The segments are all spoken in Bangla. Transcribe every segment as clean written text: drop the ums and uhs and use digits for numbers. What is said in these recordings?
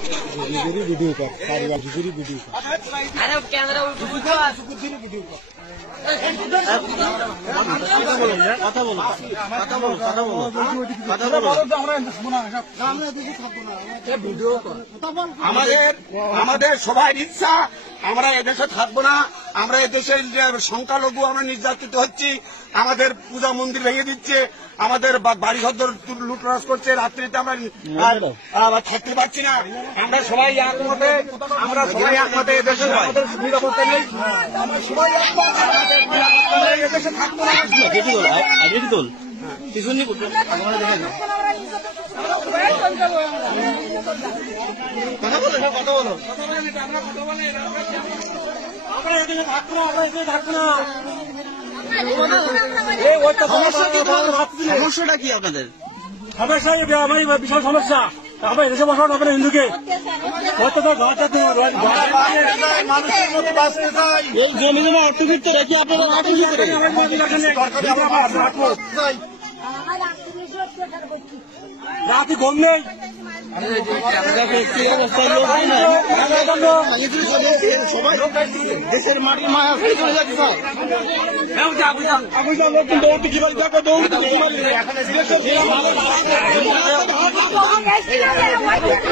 वीडियो कर वीडियो कर अरे कैमरा वीडियो कर কথা বলো আমাদের সবাই ইচ্ছা আমরা এদেশে থাকবো না। আমরা এদেশের যে সংখ্যালঘু আমরা নির্যাতিত হচ্ছি, আমাদের পূজা মন্দির ভেঙে দিচ্ছে, আমাদের বাড়ি ঘর লুটরাজ করছে, রাত্রিতে আমরা থাকতে পারছি না। আমরা সবাই একমতে এদেশে আমাদের নিরাপত্তা নেই, আমরা সবাই এদেশে থাকবো না। কথা বলো আমরা এখানে থাকবো না, আমরা এখানে থাকবো না। সমস্যাটা কি আপনাদের? সমস্যা আমার বিশাল সমস্যা। আমরা এদেশে বসানো হবে না হিন্দুকে। এই জমি জমা অর্থবিত্ত রেখে আপনারা রাতে ঘুম নেই। দেশের মাটির মায়া ফেলে চলে যাচ্ছে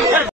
স্যার।